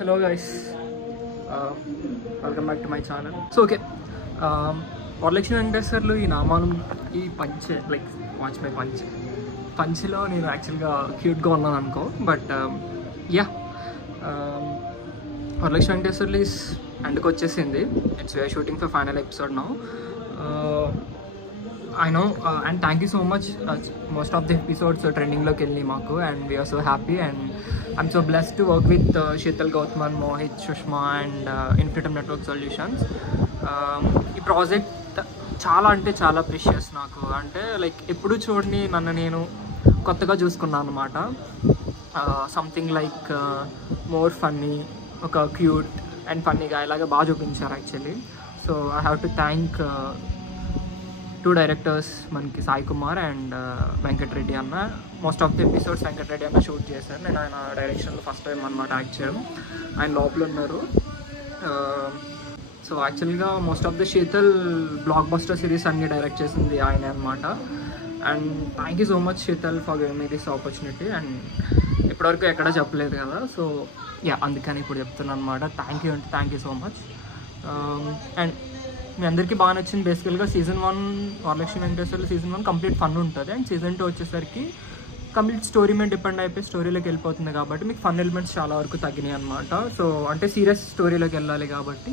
Hello guys, welcome back to my channel. So okay, Varalakshmi Venkateswarlu ఈ నామానం ఈ పంచ్ లైక్ వాచ్ మై పంచ్లో నేను యాక్చువల్గా క్యూట్గా ఉన్నాను అనుకో. But ya, Varalakshmi Venkateswarlu is ఎండ్కి వచ్చేసింది. It's we're shooting for final episode now. I know and thank you so much. Most of the episodes are trending loki elli maaku and we are so happy and I'm so blessed to work with Sheetal Gautman, Mohit, Shushma and Infinitum Network Solutions. ఈ project చాలా అంటే చాలా precious నాకు. అంటే like ఎప్పుడు చూడని నన్ను నేను కొత్తగా చూసుకున్నాను అనమాట. సంథింగ్ లైక్ మోర్ ఫన్నీ, ఒక క్యూట్ అండ్ ఫన్నీగా ఇలాగే బాగా చూపించారు actually. So I have to thank two directors, మనకి సాయి కుమార్ అండ్ వెంకట్ రెడ్డి అన్న. Most of the episodes Venkat Reddy అన్న షూట్ చేశారు. నేను ఆయన డైరెక్షన్లో ఫస్ట్ టైం అనమాట యాక్ట్ చేయడం. ఆయన లోపల ఉన్నారు. సో యాక్చువల్గా most of the Sheetal block buster series అన్ని డైరెక్ట్ చేసింది ఆయన అనమాట. And thank you so much Sheetal for giving me this opportunity. And ఇప్పటివరకు ఎక్కడ చెప్పలేదు కదా, సో యా అందుకని ఇప్పుడు చెప్తున్నాను అనమాట. Thank you so much. And మీ అందరికీ బాగా నచ్చింది. బేసికల్గా season 1 Varalakshmi Venkateswarlu season 1 complete fun ఉంటుంది. అండ్ సీజన్ 2 వచ్చేసరికి కంప్లీట్ స్టోరీ మీద డిపెండ్ అయిపోయి స్టోరీలోకి వెళ్ళిపోతుంది కాబట్టి మీకు ఫన్ ఎలిమెంట్స్ చాలా వరకు తగ్గినాయి అనమాట. సో అంటే సీరియస్ స్టోరీలోకి వెళ్ళాలి కాబట్టి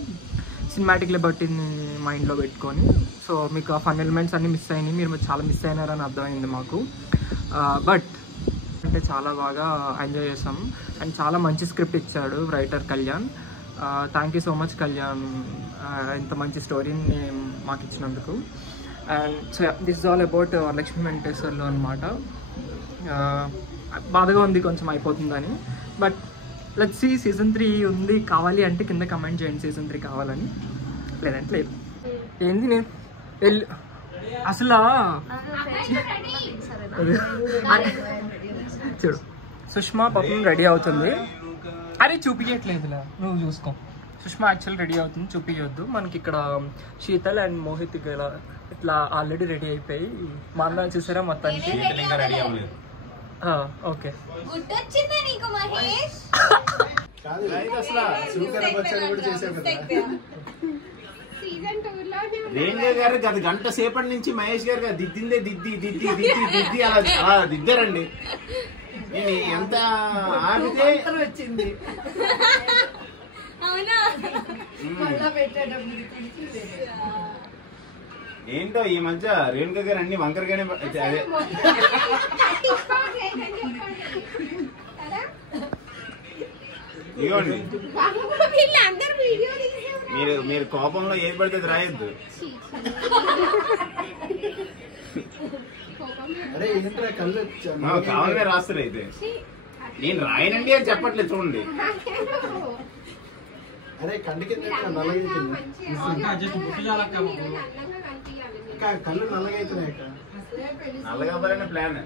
సినిమాటిక్ లిబర్టీని మైండ్లో పెట్టుకొని, సో మీకు ఆ ఫన్ ఎలిమెంట్స్ అన్నీ మిస్ అయినాయి, మీరు చాలా మిస్ అయినారని అర్థమైంది మాకు. బట్ అంటే చాలా బాగా ఎంజాయ్ చేసాం. అండ్ చాలా మంచి స్క్రిప్ట్ ఇచ్చాడు writer Kalyan. Thank you so much Kalyan, ఇంత మంచి స్టోరీని మాకు ఇచ్చినందుకు. And so this is all about Varalakshmi Venkateswarlu అనమాట. బాధగా ఉంది కొంచెం అయిపోతుందని. బట్ లెట్స్ సీ, సీజన్ 3 ఉంది. కావాలి అంటే కింద కమెంట్ చేయండి సీజన్ 3 కావాలని, లేదంటే లేదు. ఏంది నేను అసలు చూడు, సుష్మా పాపం రెడీ అవుతుంది. అరే చూపించట్లేదులా, నువ్వు చూసుకో. సుష్మా యాక్చువల్ రెడీ అవుతుంది, చూపించవద్దు. మనకి ఇక్కడ శీతల్ అండ్ మోహిత్ ఇట్లా ఆల్రెడీ రెడీ అయిపోయి మా అన్న చూసారా మొత్తానికి. ఓకే రేణుగా గారు గత గంట సేపటి నుంచి మహేష్ గారు దిద్ది అలా దిద్దారండి. ఎంత ఆపితే వచ్చింది. ఏంటో ఈ మధ్య రేణుక గారు అన్ని వంకరగానే అదే ఇవ్వండి. మీరు కోపంలో ఏది పడితే అది రాయొద్దు. కావాలనే రాస్తారు. అయితే నేను రాయనండి అని చెప్పట్లేదు, చూడండి. అరే కంటి కింద కళ్ళు నల్లగైతున్నాయి. నల్లగా అవ్వాలనే ప్లాన్.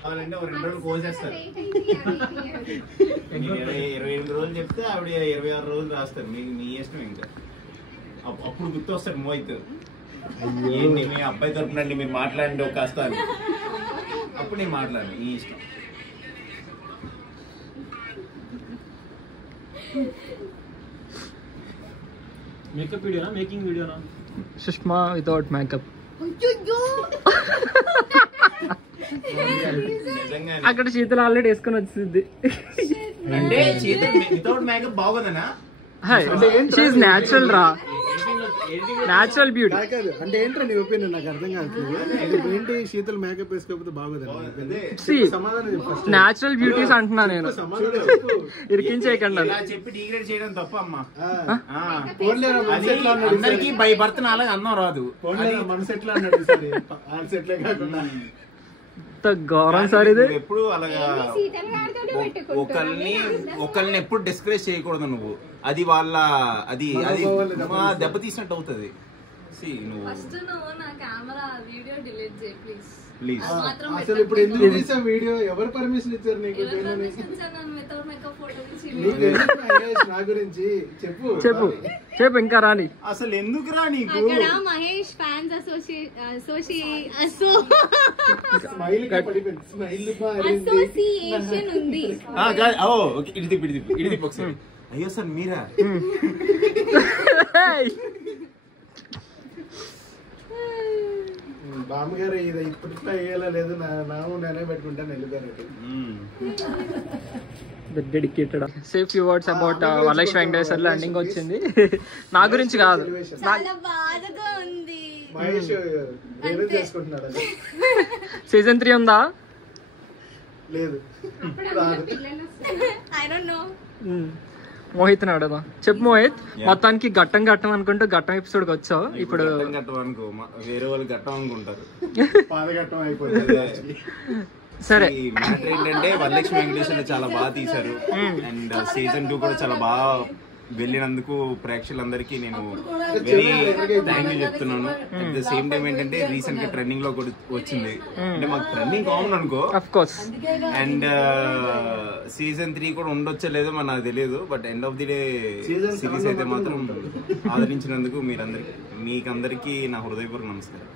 కావాలంటే 2 రోజులు కోసేస్తారు. 28 రోజులు చెప్తే ఆవిడ 26 రోజులు రాస్తారు. మీ ఇష్టం. ఇంకా అప్పుడు గుర్తు వస్తాడు మోహిత్, ఏంటి మీ అబ్బాయి తరపునండి మీరు మాట్లాడండి ఒక కాస్త అని. అప్పుడు నేను మాట్లాడండి, మీ ఇష్టం. మేకప్ వీడియోనా, మేకింగ్ వీడియోనా? Sushma without makeup. అక్కడ శీతలు ఆల్రెడీ వేసుకొని వచ్చింది. అంటే శీతల్ వితౌట్ మేకప్ బాగోదనా? న్యాచురల్ రా, న్యాచురల్ బ్యూటీ. అంటే ఏంటంటే నీ ఒపీనియన్ నాకు అర్థం కాదు. ఏంటి శీతల్ మేకప్ వేసుకోకపోతే బాగోదు? న్యాచురల్ బ్యూటీస్ అంటున్నా నేను, ఇరికించేయకండి. చెప్పి డిగ్రేడ్ చేయడం తప్ప అమ్మా. అందరికి బై బర్త్ నాలుగు అన్నం రాదు. మనసు ఎట్లా అన్నాడు సెట్లే కాకుండా గౌరవం సార్. ఇది ఎప్పుడు అలాగా ఒకళ్ళని ఎప్పుడు డిస్కరేజ్ చేయకూడదు నువ్వు. అది వాళ్ళ అది దెబ్బతీసినట్టు అవుతుంది. ఫస్ట్ నువ్వు నా కెమెరా వీడియో డిలీట్ చేయి ప్లీజ్. ప్లీజ్. అసలు ఇప్పుడు ఎందుకు చేసా వీడియో? ఎవరు పర్మిషన్ ఇచ్చారు నీకు? నా గురించి చెప్పు చెప్పు చెప్పు ఇంకా రాని. అసలు ఎందుకు రా నీకు? మహేష్ ఫ్యాన్స్ అసోసియేషన్ ఉంది. ఇది ఒకసారి. అయ్యో సార్ మీరా? బామ్మగారు ఇది ఇప్పటిలో వేయాలా లేదు, నాము నేనే పెట్టుకుంటాను వెళ్ళిపోయినట్టు. Dedicated. Say few words about Varalakshmi Venkateswarlu ending వచ్చింది. నా గురించి కాదు, చాలా బాధగా ఉంది. మహేష్ ఏదో చేసుకుంటున్నాడు. సీజన్ 3 ఉందా? లేదు. I don't know. మోహిత్ అడుగుదా. చెప్పు మోహిత్, మొత్తానికి ఘట్టం అనుకుంటూ ఘట్టం ఎపిసోడ్ కి వచ్చావు. ఇప్పుడు ఘట్టం అనుకో, వేరే వాళ్ళు ఘట్టం అనుకుంటారు. పాదఘట్టం అయిపోయింది. సరే, మ్యాటర్ ఏంటంటే వరలక్ష్మి వెంకటేశ్వర్లు చాలా బాగా తీశారు. అండ్ సీజన్ 2 కూడా చాలా బాగా వెళ్ళినందుకు ప్రేక్షకులందరికీ నేను వెరీ థ్యాంక్ యూ చెప్తున్నాను. అట్ ద సేమ్ టైం ఏంటంటే రీసెంట్ గా ట్రెండింగ్ లో కూడా వచ్చింది. అంటే మాకు ట్రెండింగ్ కామన్ అనుకో. Of course. అండ్ సీజన్ 3 కూడా ఉండొచ్చో లేదో మరి నాకు తెలియదు. But end of the day series అయితే మాత్రం ఆదరించినందుకు మీకందరికీ నా హృదయపూర్వక నమస్కారం.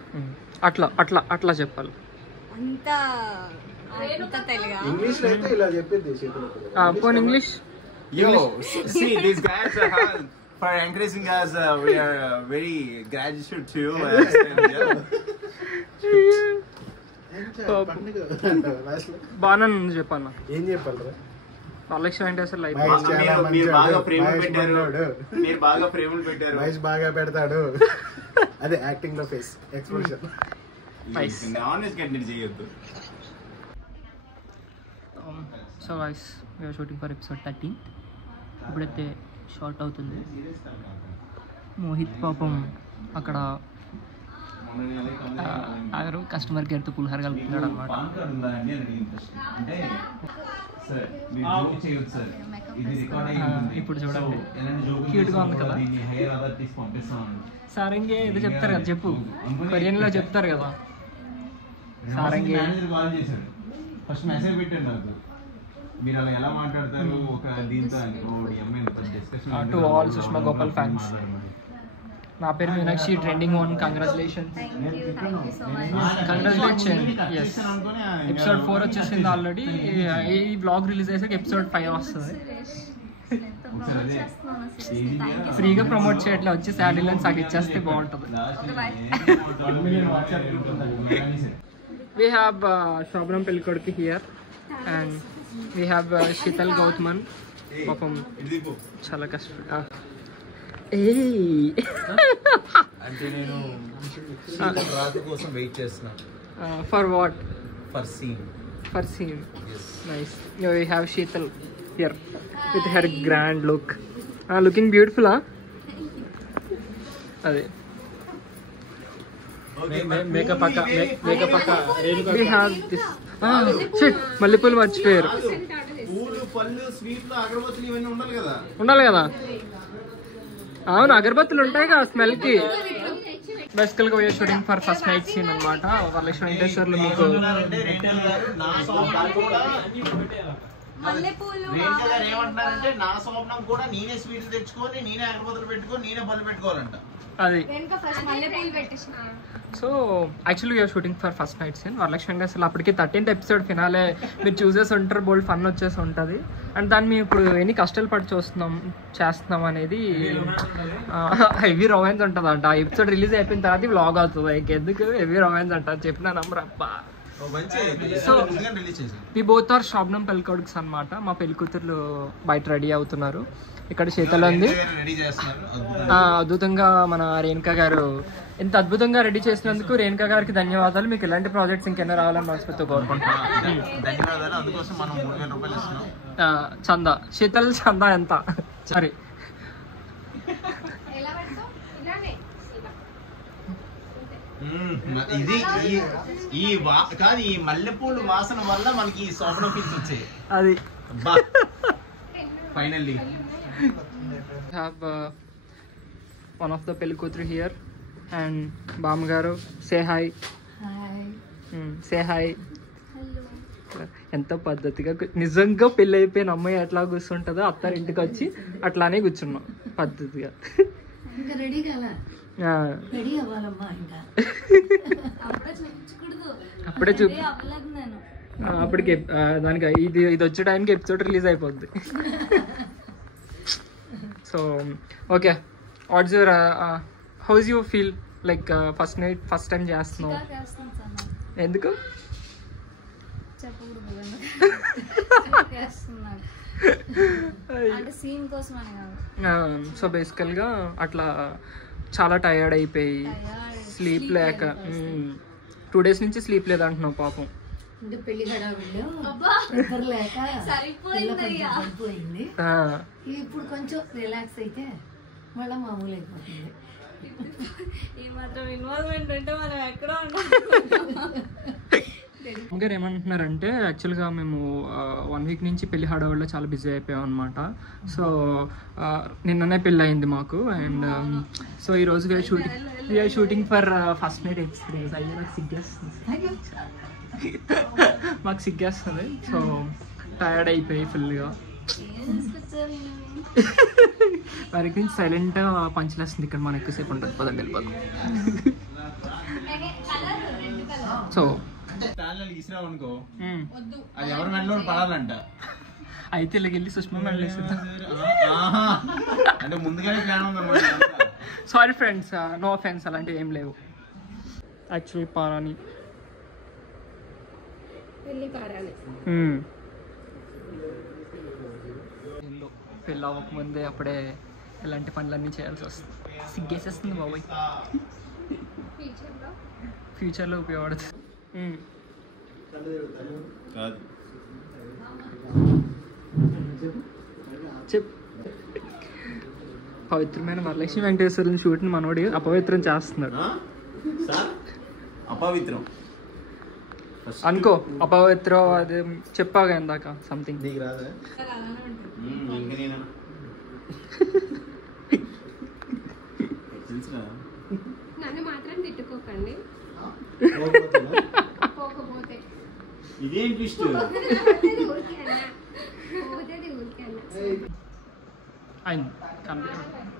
అట్లా చెప్పాలి. ఇంగ్లీష్ లో అయితే ఇలా చెప్పేది పోనీ English. Yo, see these guys for encouraging us. We are very gratitude to you. బాగా చెప్పాను. ఏం చెప్పాలరా? వరలక్ష్మి వెంకటేశ్వర్లు మీరు బాగా ప్రేమలు పెట్టారు. మహేష్ బాగా పెడతాడు. అదే యాక్టింగ్ లో ఫేస్ ఎక్స్ప్రెషన్. ఆనెస్ట్ కంటెంట్ చేయొద్దు. So guys, we are shooting for episode 13. ఇప్పుడైతే షార్ట్ అవుతుంది. మోహిత్ పాపం అక్కడ కస్టమర్ కేర్తో పులిహార కలుపుతున్నాడు అనమాట. ఇప్పుడు చూడండి, క్యూట్గా ఉంది కదా. సారంగే ఇది చెప్తారు కదా, చెప్పు. కొరియన్లో చెప్తారు కదా సారంగే. ఫస్ట్ మెసేజ్ పెట్టండి నాకు, మీరు అలా ఎలా మాట్లాడతారు ఒక దీంతో. To all Sushma Gopal fans, నా పేరు మీనాక్షి, ట్రెండింగ్ 1. కంగ్రాచులేషన్స్. కంగ్రాచులేట్ చేయండి. ఎస్, ఎపిసోడ్ 4 వచ్చేసింది ఆల్రెడీ. ఈ బ్లాగ్ రిలీజ్ అయ్యేసరికి ఎపిసోడ్ 5 వస్తుంది. ఫ్రీగా ప్రమోట్ చేయట్లే, వచ్చి శాలరీలను సాగు ఇచ్చేస్తే బాగుంటుంది. We have Shobram Pelkodki here and we have Sheetal Gautman. పాపం చాలా కష్టం. అంటే నేను రాత కోసం వెయిట్ చేస్తున్నా. For what? For scene. Nice. We have Sheetal here with her grand look. Looking beautiful, huh? అదే మేకప్ అక్క. We have this. మల్లెపూలు మర్చిపోయారు. పూలు, పళ్ళు, స్వీట్లు, అగరబత్తులు ఇవన్నీ ఉండాలి కదా. అవును, అగరబత్తులు ఉంటాయి కదా స్మెల్ కి. బేసికల్ గా we are shooting for first night scene అనమాట. వరలక్ష్మి వెంకటేశ్వర్లు మీకు ఏమంటున్నారంటే, నా స్వప్నం కూడా నేనే స్వీట్లు తెచ్చుకొని, నేనే అగరబత్తులు పెట్టుకొని, నేనే పళ్ళు పెట్టుకోవాలంట. అది. So actually we are shooting for first night scene. Varalakshmi Venkateswarlu అప్పటికి 13th ఎపిసోడ్ ఫినాలే మీరు చూసేసి ఉంటారు. బోల్డ్ ఫన్ వచ్చేసి ఉంటుంది. అండ్ దాన్ని మేము ఇప్పుడు ఎన్ని కష్టాలు పడి చేస్తున్నాం అనేది హెవీ రొమాన్స్ ఉంటుంది అంట. ఆ ఎపిసోడ్ రిలీజ్ అయిపోయిన తర్వాత వ్లాగ్ అవుతుంది. ఇంకెందుకు హెవీ రొమాన్స్ అంటారు చెప్పిన నంబర్ అబ్బా. సో మీ బోత్ ఆర్ షాబ్నం పెళ్ళికొడుకుస్ అనమాట. మా పెళ్లి కూతుర్లు బయట రెడీ అవుతున్నారు. ఇక్కడ శీతల్ ఉంది. అద్భుతంగా మన రేణుకా గారు ఇంత అద్భుతంగా రెడీ చేసినందుకు రేణుకా గారికి ధన్యవాదాలు. మీకు ఇలాంటి ప్రాజెక్ట్స్ ఇంకెన్నో రావాలని మనస్ఫూర్తితో కోరుకుంటున్నాను. చందా, శీతల్ చందా ఎంత? సరే, ఇది ఈ కాదు, ఈ మల్లెపూలు వాసన వల్ల మనకి ఈ సోమనం ఫీల్స్ వచ్చాయి. అది finally have one of the pelli kutru here and Bam garu, say hi. Say hi. ఎంత పద్ధతిగా నిజంగా పెళ్ళి అయిపోయిన అమ్మాయి ఎట్లా కూర్చుంటుందో అత్తారింటికి వచ్చి అట్లానే కూర్చున్నాం పద్ధతిగా. అప్పుడే అప్పటికి దానికి ఇది వచ్చే టైంకి ఎపిసోడ్ రిలీజ్ అయిపోద్ది. So okay, what's your house you feel like first night first time చేస్తున్నావు? ఎందుకు? సో బేసికల్గా అట్లా చాలా టయర్డ్ అయిపోయి స్లీప్ లేక 2 days నుంచి స్లీప్ లేదంటున్నావు పాపం. ఇప్పుడు కొంచెం రిలాక్స్ అయితే మళ్ళీ మామూలు అయిపోతుంది. ఇంకా ఏమంటున్నారంటే యాక్చువల్గా మేము 1 week నుంచి పెళ్లి హడావుల్లో చాలా బిజీ అయిపోయాం అనమాట. సో నిన్ననే పెళ్ళి అయింది మాకు. అండ్ సో ఈరోజు we are shooting for first night experience. అయ్యే నాకు సిగ్గేస్తుంది, మాకు సిగ్గేస్తుంది. సో టయర్డ్ అయిపోయి ఫుల్గా వారికి నుంచి సైలెంట్ పంచలేస్తుంది. ఇక్కడ మనం ఎక్కువసేపు ఉంటుంది, పదండి వెళ్ళిపోతాం. సో అనుకో అది ఎవరు మెడలో పడాలంట. అయితే వెళ్ళి సుష్మా మెడలేస్తుంది అంటే ముందుగానే ప్లాన్ ఉందన్నమాట. సారీ ఫ్రెండ్స్, నో అఫెన్స్, అలాంటివి ఏం లేవు. యాక్చువల్లీ పారాని పెళ్ళి అవ్వకముందే అప్పుడే ఇలాంటి పనులన్నీ చేయాల్సి వస్తుంది. సిగ్గేసేస్తుంది బాబాయ్. ఫ్యూచర్లో ఉపయోగపడుతుంది. చెప్ పవిత్రమైన వరలక్ష్మి వెంకటేశ్వరుని షూట్ని మనోడి అపవిత్రం చేస్తున్నాడు. అపవిత్రం అనుకో, అపవిత్రం అది చెప్పాగా ఇందాక సంథింగ్. నన్ను మాత్రం తిట్టుకోకండి. ఇదేం ట్విస్ట్?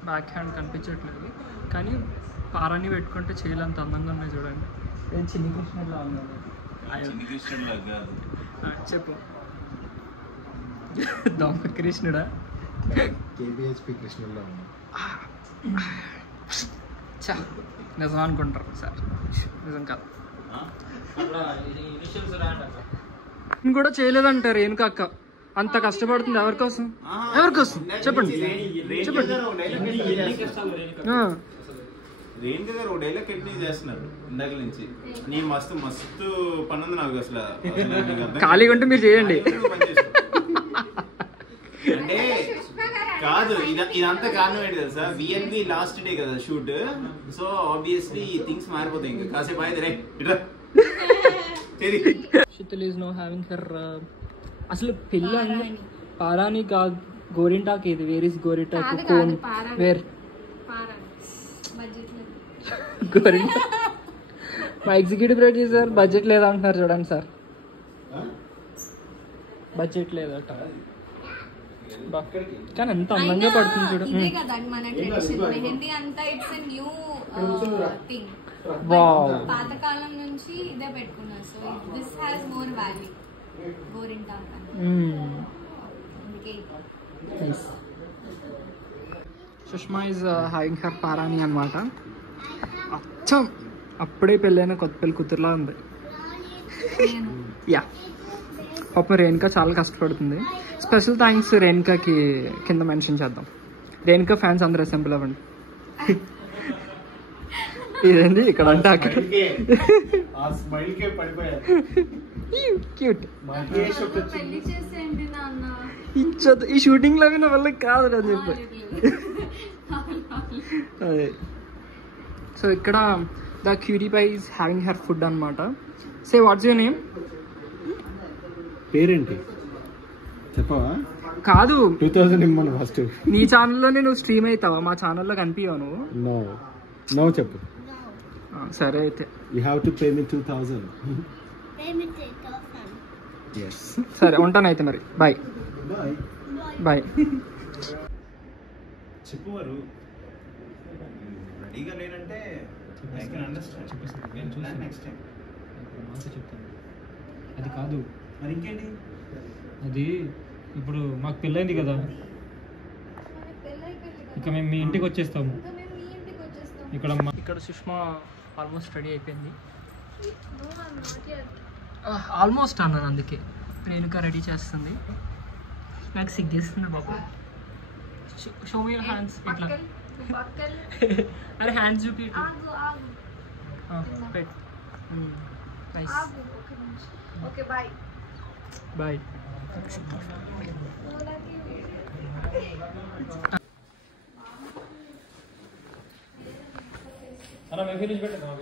బ్యాక్ హ్యాండ్ కనిపించట్లేదు కానీ పారాన్ని పెట్టుకుంటే చేయలు అంత అందంగా ఉన్నాయి చూడండి. నేను చిన్ని కృష్ణులా ఉన్నాను. చెప్పు, దొంగ కృష్ణుడా? కేబిహెచ్పి కృష్ణులా చా నిజం అనుకుంటారు సార్, నిజం కాదు. కూడా చేయలేదంటారు ఏనుక అక్క. అంత కష్టపడుతుంది ఎవరికోసం? ఎవరికోసం చెప్పండి చెప్పండి. రేణుక గారు ఒక డైలాగ్ కంటిన్యూ చేస్తున్నారు ఇందాక నుంచి. నీ మస్తు మస్తు పని ఉంది నాకు అసలు. ఖాళీగా ఉంటే మీరు చేయండి. అంటే కాదు, ఇదంతా కారణం ఏంటి తెలుసా? విఎన్బి లాస్ట్ డే కదా షూట్. సో ఆబ్వియస్లీ థింగ్స్ మారిపోతాయి. ఇంకా కాసేపు అయితే రే ఇట్రా Sheetal is no having her. అసలు పెళ్ళి పారాని కాదు, గోరింటాక్. ఇది వేర్ ఇస్ గోరింటాక్? కోన్ వేర్ గోరింటాక్. మా ఎగ్జిక్యూటివ్ ప్రొడ్యూసర్ బడ్జెట్ లేదంటున్నారు చూడండి సార్. బడ్జెట్ లేదట కానీ ఎంత అందంగా పడుతుంది చూడు. పాతకాలం నుంచి ఇదే పెట్టుకున్నారు. So this has more value. గోరింటాక్ సుష్మా ఈజ్ హ్యావింగ్ హర్ పారాని అనమాట. అచ్చం అప్పుడే పెళ్ళైన కొత్త పెళ్ళి కూతురులా ఉంది. యా, పాపం రేణుక చాలా కష్టపడుతుంది. స్పెషల్ థ్యాంక్స్ రేణుకకి కింద మెన్షన్ చేద్దాం. రేణుక ఫ్యాన్స్ అందరూ అసెంబ్లీ అవ్వండి. ఇదేంది ఇక్కడ అంటే అక్కడ క్యూట్. ఈ షూటింగ్ లో నా వల్ల కాదు అని చెప్పి. అదే సో ఇక్కడ the cutie pie is having her food అనమాట. Say what's your name? పేరేంటి చెప్పవా? కాదు 2000 ఇమ్మను ఫస్ట్. నీ ఛానల్లోనే నువ్వు స్ట్రీమ్ అవుతావా? మా ఛానల్లో కనిపించావు నువ్వు. నో చెప్పు. సరే అయితే you have to pay me 2000. సరే ఉంటాను అయితే మరి. Bye bye. చెప్పు వారు రెడీగా లేనంటే I can understand. Next time చెప్తాను. అది కాదు, మరి ఇంకేంటి? అది ఇప్పుడు మాకు పెళ్ళైంది కదా, ఇక మేము మీ ఇంటికి వచ్చేస్తాము. ఇక్కడ సుష్మా ఆల్మోస్ట్ రెడీ అయిపోయింది. ఆల్మోస్ట్ అన్నాను, అందుకే రేణుక రెడీ చేస్తుంది. నాకు సిగ్గేస్తుంది బాబు. Show me your hands. ఇట్లా అరే హ్యాండ్స్ చూపి పెట్. Okay bye bye. అలా మేము ఫినిష్ పెట్టాము.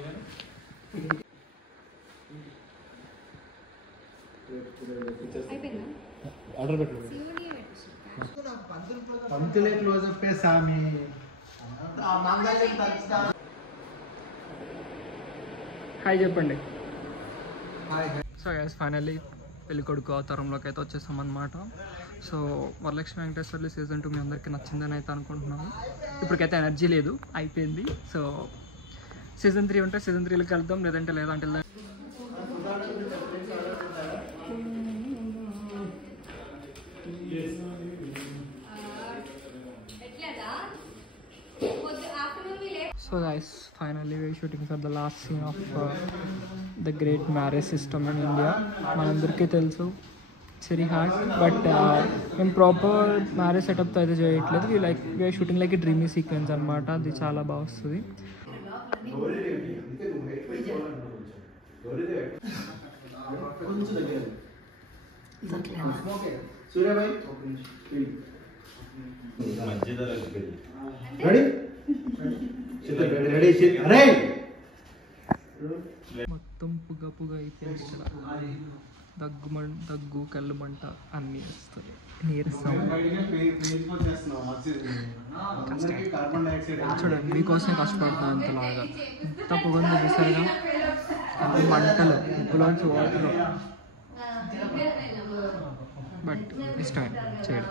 ఆర్డర్ పెట్టు. పంతులే క్లోజప్ సామి. హాయ్ చెప్పండి. సో గైస్ ఫైనల్లీ పెళ్లి కొడుకు అవతారంలోకి అయితే వచ్చేసాం అనమాట. సో వరలక్ష్మి వెంకటేశ్వర్లు సీజన్ 2 మీ అందరికీ నచ్చిందని అయితే అనుకుంటున్నాను. ఇప్పటికైతే ఎనర్జీ లేదు, అయిపోయింది. సో సీజన్ 3 ఉంటే సీజన్ 3లోకి వెళ్దాం, లేదంటే లేదంటే So guys, finally we're shooting for the last scene of the great marriage system in India. మనందరికీ తెలుసు, ఇట్స్ వెరీ హార్డ్, బట్ మేము ప్రాపర్ మ్యారేజ్ సెటప్తో అయితే చేయట్లేదు. We are shooting like dreamy sequence అనమాట. అది చాలా బాగా వస్తుంది. మొత్తం పుగ అయిపోయింది. ఇక్కడ దగ్గు కళ్ళు మంట అన్నీ వస్తాయి. నీరసం చూడండి, మీకోసమే కష్టపడుతుంది. అంతలాగా ఎంత పొగంది చూసారుగా, అన్ని మంటలు, ఉప్పులోంచి వాటర్. బట్ ఇష్టమే చేయడం.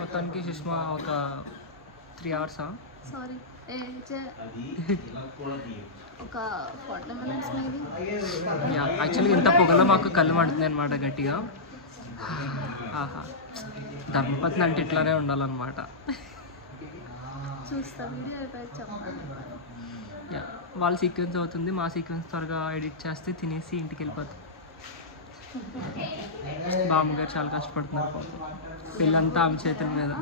మొత్తానికి సుష్మా ఒక 3 hours సారీ ఒక 40 minutes మేబీ. యాక్చువల్గా ఇంత పొగలో మాకు కళ్ళు మండుతుంది అనమాట గట్టిగా. ఆహా, ధర్మపత్ని అంటే ఇట్లానే ఉండాలన్నమాట. చూస్తా వీడియో అయిపోయి చెప్తాను. వాళ్ళ సీక్వెన్స్ అవుతుంది, మా సీక్వెన్స్ త్వరగా ఎడిట్ చేస్తే తినేసి ఇంటికి వెళ్ళిపోతాం. బామ్మగారు చాలా కష్టపడుతున్నారు, పిల్లంతా ఆమె చేతుల మీద.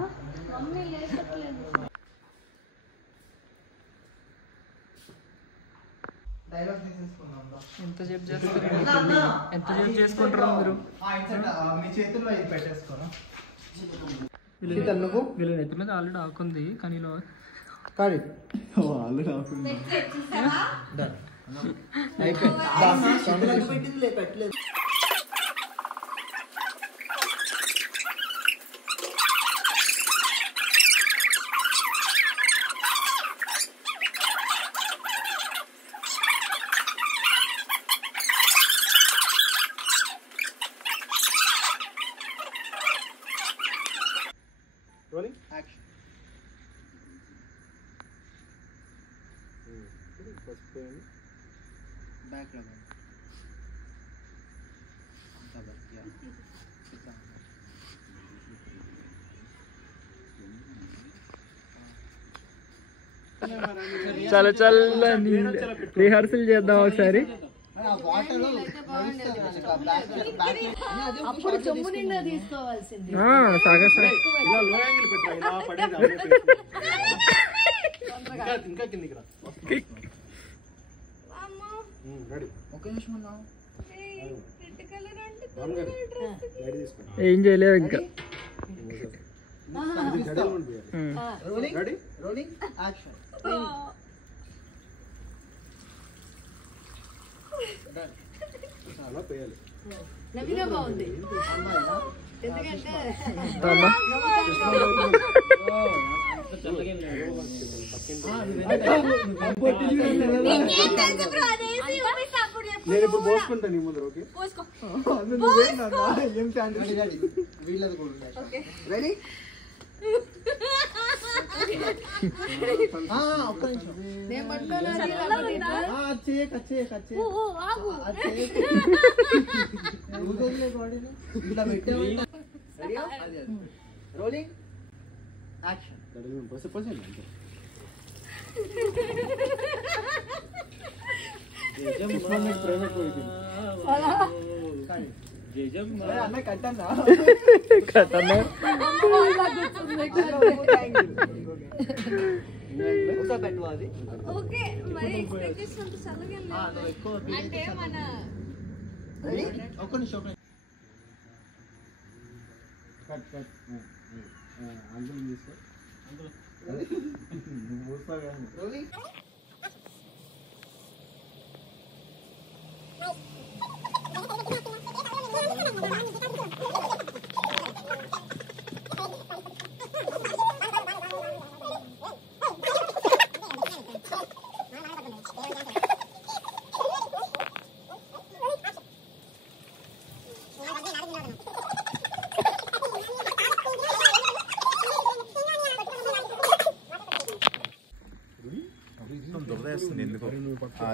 ఎంతసేపు చేస్తారు, ఎంతసేపు చేసుకుంటారు మీరు? వీళ్ళ నెత్తి మీద ఆల్రెడీ ఆకుంది, కానీ చాలా చల్లని రిహార్సల్ చేద్దాం ఒకసారి. అప్పుడు చెంబు నిండా తీసుకోవాల్సింది. ఇంకా కిందికి రా. ఏం చేయలేవు ఇంకా. నవీన బాగుంది. నేను ఇప్పుడు పోసుకుంటాను నీ ముందు. ఓకే వీళ్ళది కూడా రెడీ. ఒక్క నిమిషం ఇలా పెట్టే రోలింగ్ యాక్షన్. అన్న కట్టన్నా పెట్టు అది. ఓకే మరి ఎక్స్పెక్ట్ చేసినంత చల్లగా అంటే మన ఒక్క నిమిషం కట్ కట్ అందులో తీసుకో. రోలింగ్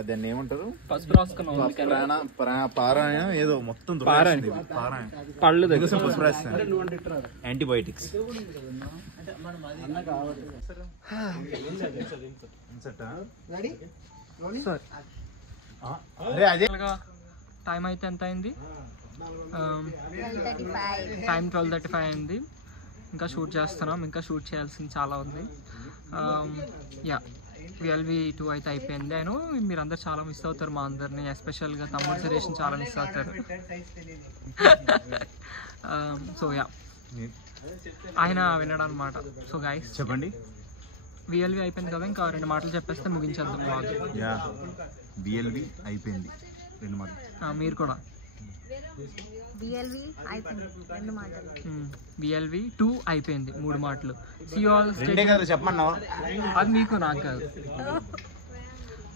దాన్ని ఏమంటారు? ఫస్ట్ పారాయణం ఏదో మొత్తం పళ్ళు యాంటీబయోటిక్స్. టైం అయితే ఎంత అయింది? టైం 12:35 అయింది. ఇంకా షూట్ చేస్తున్నాం, ఇంకా షూట్ చేయాల్సింది చాలా ఉంది. యా VLV 2 అయితే అయిపోయింది. నేను మీరందరూ చాలా మిస్ అవుతారు మా అందరినీ, ఎస్పెషల్గా తమ్ముడు సురేష్ని చాలా మిస్ అవుతారు. సో యా ఆయన వినడం అనమాట. సో గైస్ చెప్పండి. VLV అయిపోయింది కదా, ఇంకా 2 మాటలు చెప్పేస్తే ముగించేద్దాం బ్లాగ్. VLV అయిపోయింది 2 మాటలు. మీరు కూడా VLV అయిపోయింది 2 మాటలు. VLV 2 అయిపోయింది 3 మాటలు. See you all. చెప్పమన్నా అది మీకు నాకు కాదు.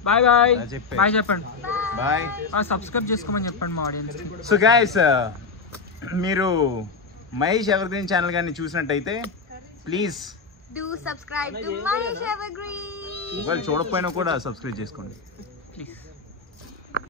బాయ్ బాయ్ బాయ్ చెప్పండి. బాయ్. సబ్స్క్రైబ్ చేసుకోమని చెప్పండి మా ఆడియన్స్. సో గైస్ మీరు మహేష్ ఎవర్గ్రీన్ ఛానల్ కానీ చూసినట్టయితే please Do subscribe to Mahesh Evergreen. ఒకవేళ చూడకపోయినా కూడా సబ్స్క్రైబ్ చేసుకోండి ప్లీజ్.